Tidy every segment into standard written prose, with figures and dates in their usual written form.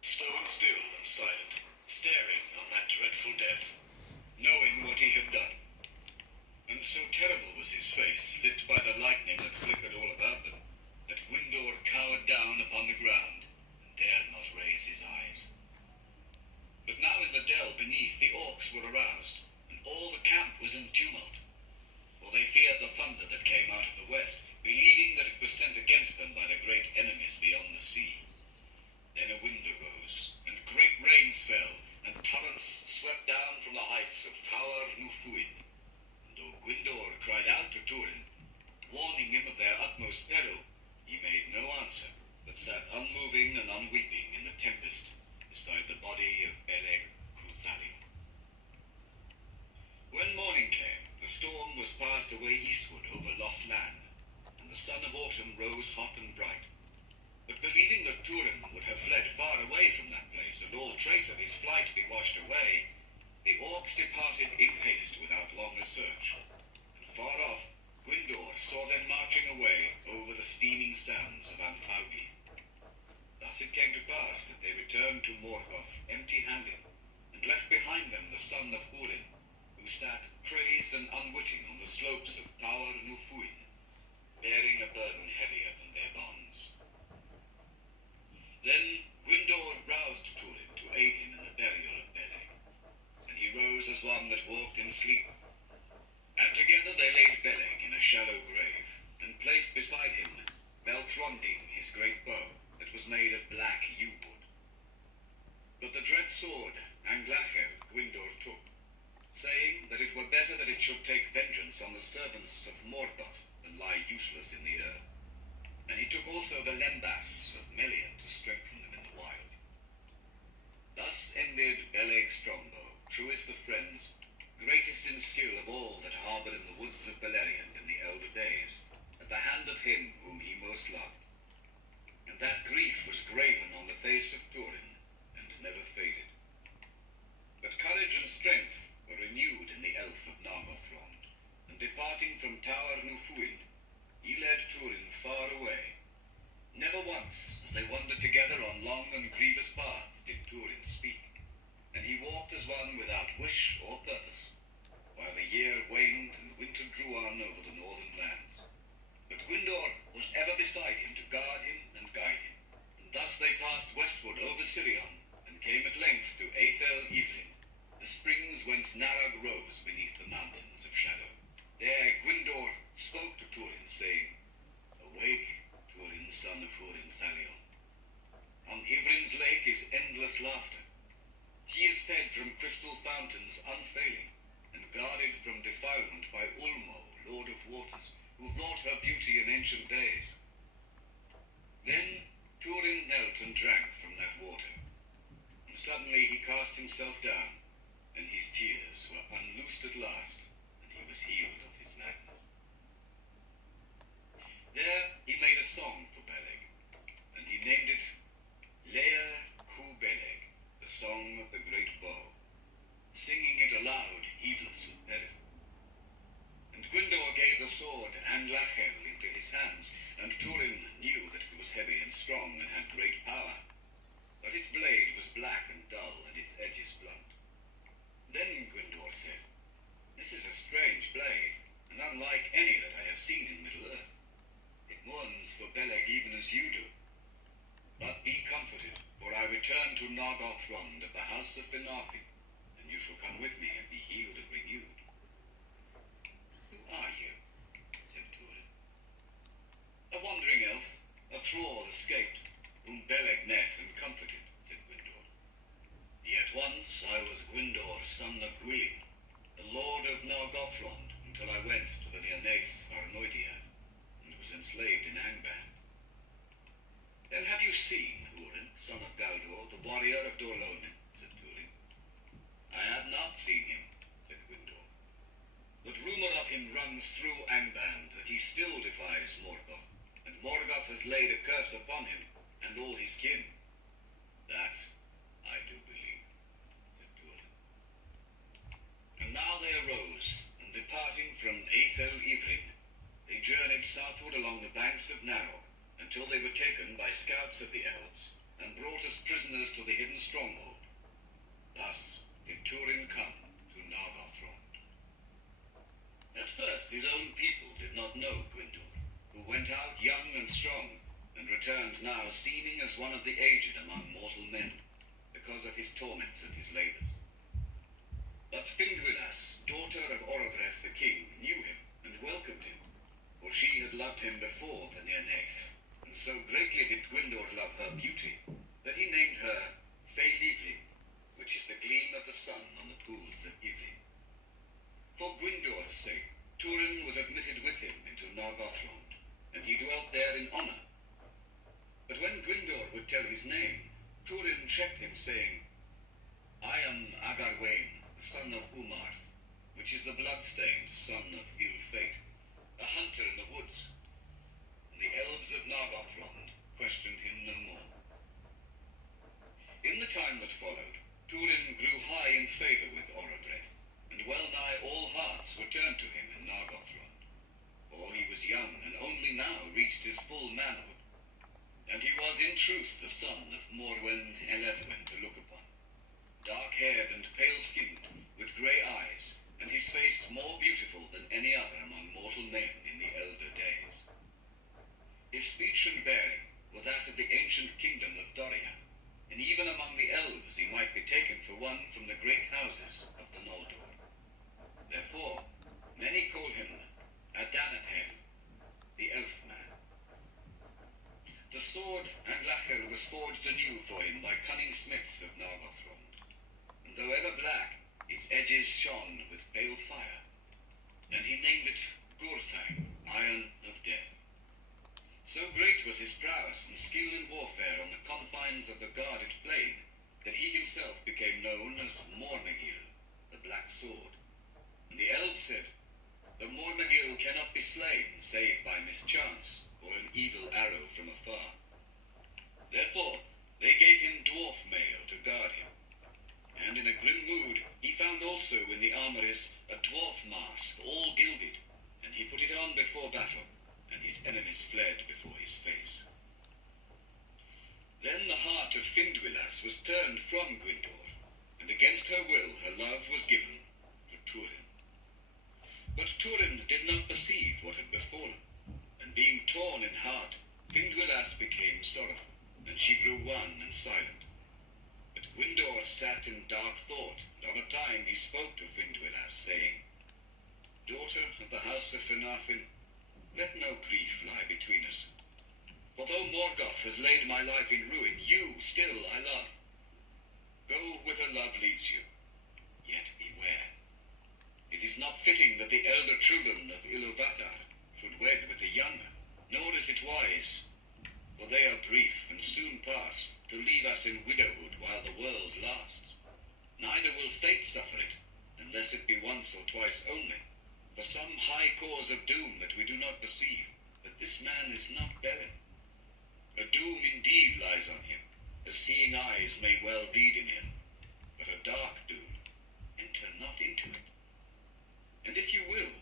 stone still and silent, staring on that dreadful death, knowing what he had done. And so terrible was his face, lit by the lightning that flickered all about them, that Gwyndor cowered down upon the ground and dared not raise his eyes. But now in the dell beneath the orcs were aroused, and all the camp was in tumult. For they feared the thunder that came out of the west, believing that it was sent against them by the great enemies beyond the sea. Then a wind arose, and great rains fell, and torrents swept down from the heights of Tower Nufuin. And though Gwyndor cried out to Hurin, warning him of their utmost peril, he made no answer, but sat unmoving and unweeping in the tempest beside the body of Beleg Cuthali. When morning came, the storm was passed away eastward over Loth Land, and the sun of autumn rose hot and bright. But believing that Hurin would have fled far away from that place, and all trace of his flight be washed away, the orcs departed in haste without longer search. And far off, Gwyndor saw them marching away over the steaming sands of Anfaugi. Thus it came to pass that they returned to Morgoth empty-handed, and left behind them the son of Hurin, who sat crazed and unwitting on the slopes of Tower Nufuin, bearing a burden heavier than their bonds. Then Gwyndor roused Hurin to aid him in the burial of Beleg, and he rose as one that walked in sleep. And together they laid Beleg in a shallow grave, and placed beside him Belthronding, his great bow, that was made of black yew wood. But the dread sword Anglacher Gwyndor took, saying that it were better that it should take vengeance on the servants of Morgoth than lie useless in the earth. And he took also the lembas of Melian to strengthen them in the wild. Thus ended Beleg Strongbow, truest of friends, greatest in skill of all that harboured in the woods of Beleriand in the elder days, at the hand of him whom he most loved. And that grief was graven on the face of Hurin, and never faded. But courage and strength were renewed in the elf of Nargothrond, and departing from Tower Nufuin, he led Hurin far away. Never once, as they wandered together on long and grievous paths, did Hurin speak, and he walked as one without wish or purpose, while the year waned and winter drew on over the northern lands. But Gwyndor was ever beside him to guard him and guide him, and thus they passed westward over Sirion, and came at length to Aethel Ivlin, the springs whence Narag rose beneath the mountains of shadow. There Gwyndor spoke to Hurin, saying, "Awake, Hurin, son of Hurin Thalion. On Ivrin's lake is endless laughter. She is fed from crystal fountains unfailing, and guarded from defilement by Ulmo, lord of waters, who wrought her beauty in ancient days." Then Hurin knelt and drank from that water, and suddenly he cast himself down, and his tears were unloosed at last, and he was healed of his madness. There he made a song for Beleg, and he named it Leia Cu Beleg, the song of the great bow, singing it aloud, heedless of peril. And Gwyndor gave the sword Anglacher into his hands, and Hurin knew that it was heavy and strong and had great power, but its blade was black and dull, and its edges blunt. Then Gwyndor said, "This is a strange blade, and unlike any that I have seen in Middle-earth. It mourns for Beleg even as you do. But be comforted, for I return to Nargothrond of the house of Finarfin, and you shall come with me and be healed and renewed." "Who are you?" said Hurin. "A wandering elf, a thrall escaped, whom Beleg met and comforted," said Gwyndor. "Yet once I was Gwyndor, son of Gwilym, the lord of Nargothrond, until I went to the Nearnaeth Arnoediad, and was enslaved in Angband." "Then have you seen Hurin, son of Galdor, the warrior of Dorlonen?" said Hurin. "I have not seen him," said Gwyndor. "But rumour of him runs through Angband that he still defies Morgoth, and Morgoth has laid a curse upon him and all his kin." "That I do believe," said Hurin. And now they arose, and departing from Aethel Ivrin, they journeyed southward along the banks of Narog, until they were taken by scouts of the elves, and brought us prisoners to the hidden stronghold. Thus did Hurin come to Nargothrond. At first his own people did not know Gwyndor, who went out young and strong, and returned now seeming as one of the aged among mortal men, because of his torments and his labours. But Findwylas, daughter of Orodreth the king, knew him and welcomed him, for she had loved him before the Nirnaeth, and so greatly did Gwyndor love her beauty, that he named her Feilivli, which is the gleam of the sun on the pools of Ivli. For Gwyndor's sake, Hurin was admitted with him into Nargothrond, and he dwelt there in honour. But when Gwyndor would tell his name, Hurin checked him, saying, I am Agarwain, the son of Umarth, which is the blood-stained son of ill-fate, a hunter in the woods. And the elves of Nargothrond questioned him no more. In the time that followed, Hurin grew high in favour with Orodreth, and well-nigh all hearts were turned to him in Nargothrond. For he was young, and only now reached his full manhood. And he was in truth the son of Morwen Elethwen to look upon, dark-haired and pale-skinned, with grey eyes, and his face more beautiful than any other among mortal men in the elder days. His speech and bearing were that of the ancient kingdom of Doriath, and even among the elves he might be taken for one from the great houses of the Noldor. Therefore, many call him Adanethel, the Elf-man. The sword Anglachel was forged anew for him by cunning smiths of Nargothrond, and though ever black, its edges shone with pale fire, and he named it Gurthang, Iron of Death. So great was his prowess and skill in warfare on the confines of the guarded plain, that he himself became known as Mormegil, the Black Sword. And the elves said, the Mormegil cannot be slain save by mischance, or an evil arrow from afar. Therefore, they gave him dwarf mail to guard him. And in a grim mood, he found also in the armories a dwarf mask, all gilded, and he put it on before battle, and his enemies fled before his face. Then the heart of Findwylas was turned from Gwyndor, and against her will her love was given to Hurin. But Hurin did not perceive what had befallen, and being torn in heart, Findwylas became sorrowful, and she grew wan and silent. But Gwyndor sat in dark thought, and on a time he spoke to Findwylas, saying, Daughter of the house of Finarfin, let no grief lie between us. For though Morgoth has laid my life in ruin, you still I love. Go whither love leads you, yet beware. It is not fitting that the elder children of Iluvatar should wed with the younger, nor is it wise, for they are brief and soon pass, to leave us in widowhood while the world lasts. Neither will fate suffer it, unless it be once or twice only, for some high cause of doom that we do not perceive, that this man is not barren. A doom indeed lies on him, as seeing eyes may well read in him, but a dark doom. Enter not into it. And if you will,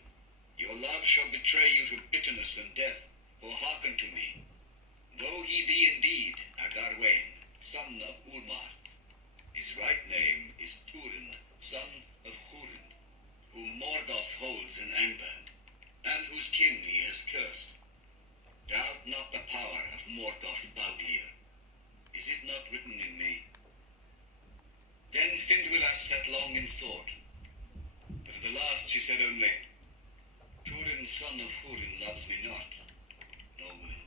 your love shall betray you to bitterness and death, for hearken to me. Though he be indeed Agarwain, son of Ulmar, his right name is Hurin, son of Hurin, whom Morgoth holds in anger, and whose kin he has cursed. Doubt not the power of Morgoth Baudir. Is it not written in me? Then Findwylas sat long in thought, but at the last she said only, Hurin, son of Hurin, loves me not, nor will.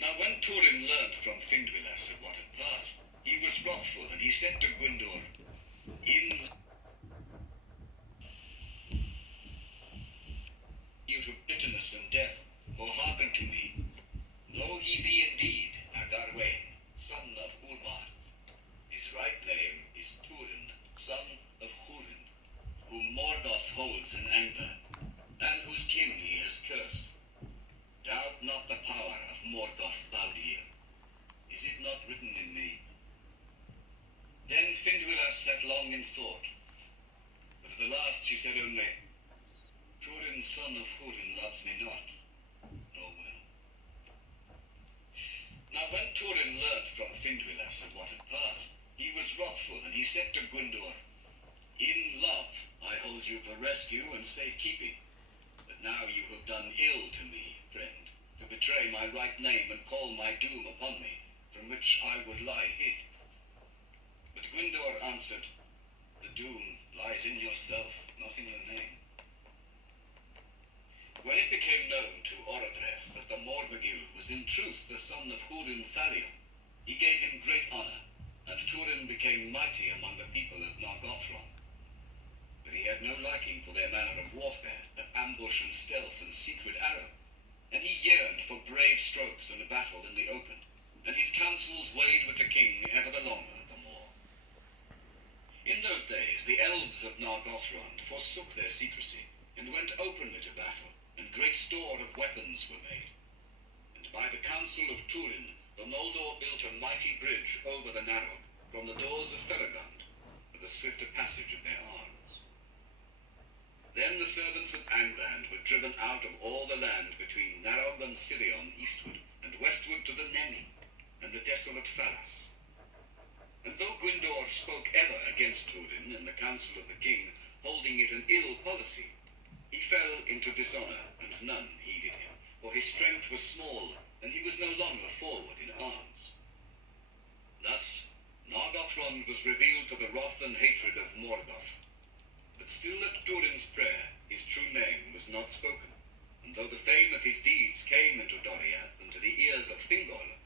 Now when Hurin learnt from Findwylas of what had passed, he was wrathful, and he said to Gwyndor, In you to bitterness and death, for hearken to me. Though he be indeed Agarwain, son of Ulmar, his right name is Hurin, son of Hurin, whom Morgoth holds in anger, and whose kin he has cursed. Doubt not the power of Morgoth Baudir. Is it not written in me? Then Findwylas sat long in thought, but at the last she said only, Hurin, son of Hurin, loves me not, nor will. Now when Finduilas of what had passed, he was wrathful, and he said to Gwyndor, "In love I hold you for rescue and safekeeping, but now you have done ill to me, friend, to betray my right name and call my doom upon me, from which I would lie hid." But Gwyndor answered, "The doom lies in yourself, not in your name." When it became known to Orodreth that the Mormagil was in truth the son of Hurin Thalion, he gave him great honor, and Turin became mighty among the people of Nargothrond. But he had no liking for their manner of warfare, of ambush and stealth and secret arrow, and he yearned for brave strokes and battle in the open, and his counsels weighed with the king ever the longer the more. In those days the elves of Nargothrond forsook their secrecy, and went openly to battle, and great store of weapons were made. And by the counsel of Turin, the Noldor built a mighty bridge over the Narog, from the doors of Felagund, for the swifter passage of their arms. Then the servants of Angband were driven out of all the land between Narog and Sirion eastward, and westward to the Nemi, and the desolate Falas. And though Gwyndor spoke ever against Turin and the counsel of the king, holding it an ill policy, he fell into dishonor, and none heeded him, for his strength was small, and he was no longer forward in arms. Thus Nargothrond was revealed to the wrath and hatred of Morgoth. But still at Durin's prayer his true name was not spoken, and though the fame of his deeds came into Doriath and to the ears of Thingol,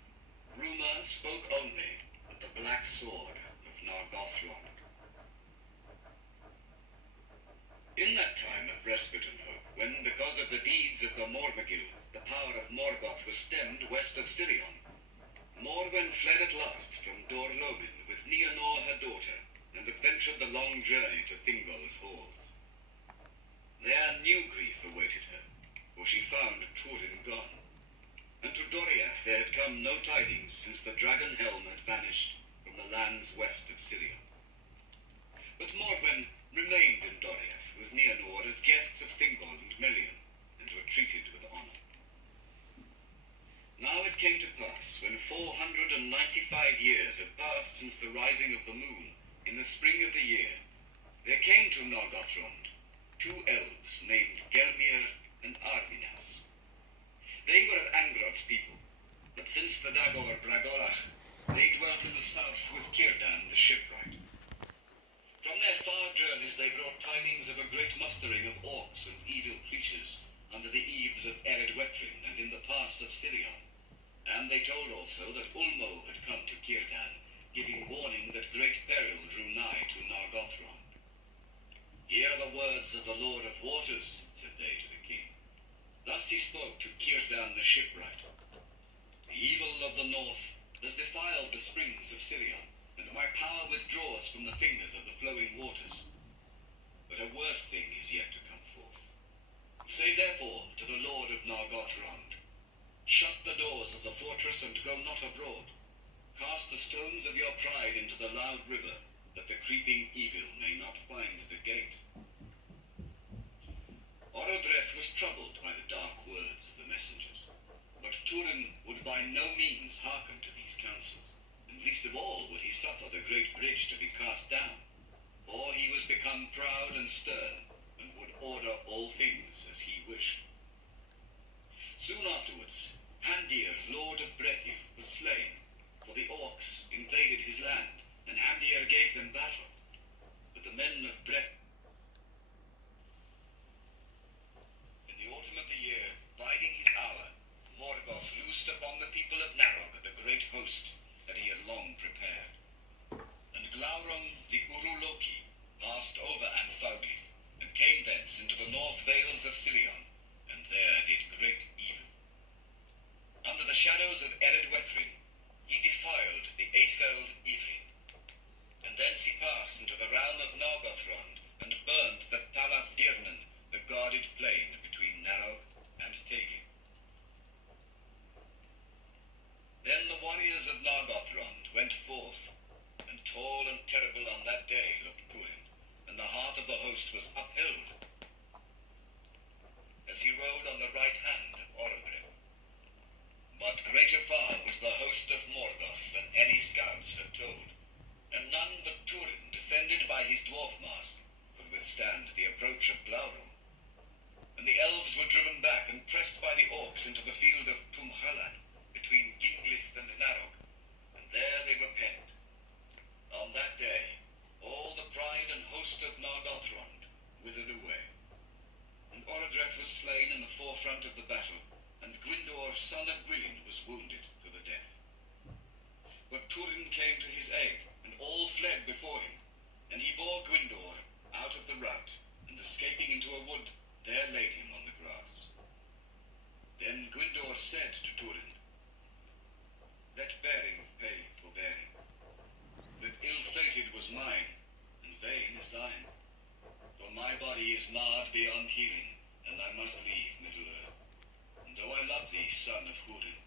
rumor spoke only of the black sword of Nargothrond. In that time of respite and hope, when, because of the deeds of the Mormagil, the power of Morgoth was stemmed west of Sirion, Morwen fled at last from Dor Lomin with Nienor her daughter, and adventured the long journey to Thingol's halls. There new grief awaited her, for she found Turin gone, and to Doriath there had come no tidings since the dragon helm had vanished from the lands west of Sirion. But Morwen remained in Doriath with Nienor as guests of Thingol and Melian, and were treated with honor. Now it came to pass, when 495 years had passed since the rising of the moon, in the spring of the year, there came to Nargothrond 2 elves named Gelmir and Arminas. They were of Angrot's people, but since the Dagor Bragorach, they dwelt in the south with Círdan the shipwright. From their far journeys they brought tidings of a great mustering of orcs and evil creatures under the eaves of Eredwethrin and in the pass of Sirion. And they told also that Ulmo had come to Círdan, giving warning that great peril drew nigh to Nargothrond. "Hear the words of the Lord of Waters," said they to the king. Thus he spoke to Círdan the shipwright. "The evil of the north has defiled the springs of Sirion, and my power withdraws from the fingers of the flowing waters. But a worse thing is yet to come forth. Say therefore to the Lord of Nargothrond, shut the doors of the fortress and go not abroad. Cast the stones of your pride into the loud river, that the creeping evil may not find the gate." Orodreth was troubled by the dark words of the messengers, but Turin would by no means hearken to these counsels, and least of all would he suffer the great bridge to be cast down, for he was become proud and stern, and would order all things as he wished. Soon afterwards, Handir, lord of Brethil, was slain, for the orcs invaded his land, and Handir gave them battle. But the men of Breth, in the autumn of the year, biding his hour, Morgoth loosed upon the people of Narog the great host that he had long prepared. And Glaurung the Uruloki passed over Anfauglith, and came thence into the north vales of Sirion, and there did great evil. Under the shadows of Eredwethrin, he defiled the Aethel Ivrin, and thence he passed into the realm of Nargothrond, and burned the Talath Dirnan, the guarded plain between Narog and Tegin. Then the warriors of Nargothrond went forth, and tall and terrible on that day looked Turin, and the heart of the host was upheld, as he rode on the right hand of Orodreth. But greater far was the host of Morgoth than any scouts had told, and none but Hurin, defended by his dwarf mask, could withstand the approach of Glaurum. And the elves were driven back and pressed by the orcs into the field of Tumhalan, between Ginglith and Narog, and there they were penned. On that day, all the pride and host of Nargothrond withered away. And Orodreth was slain in the forefront of the battle, and Gwyndor, son of Gwilyn, was wounded to the death. But Hurin came to his aid, and all fled before him, and he bore Gwyndor out of the rout, and escaping into a wood, there laid him on the grass. Then Gwyndor said to Hurin, "Let bearing pay for bearing. That ill-fated was mine, and vain is thine. For my body is marred beyond healing, and I must leave Middle-earth. And though I love thee, son of Hurin,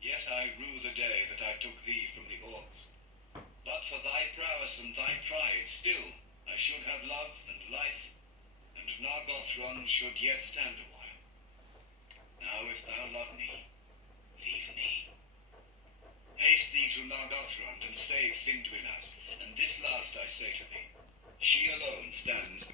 yet I rue the day that I took thee from the orcs. But for thy prowess and thy pride, still I should have love and life, and Nargothrond should yet stand a while. Now if thou love me, leave me. Haste thee to Nargothrond and save Finduilas, and this last I say to thee, she alone stands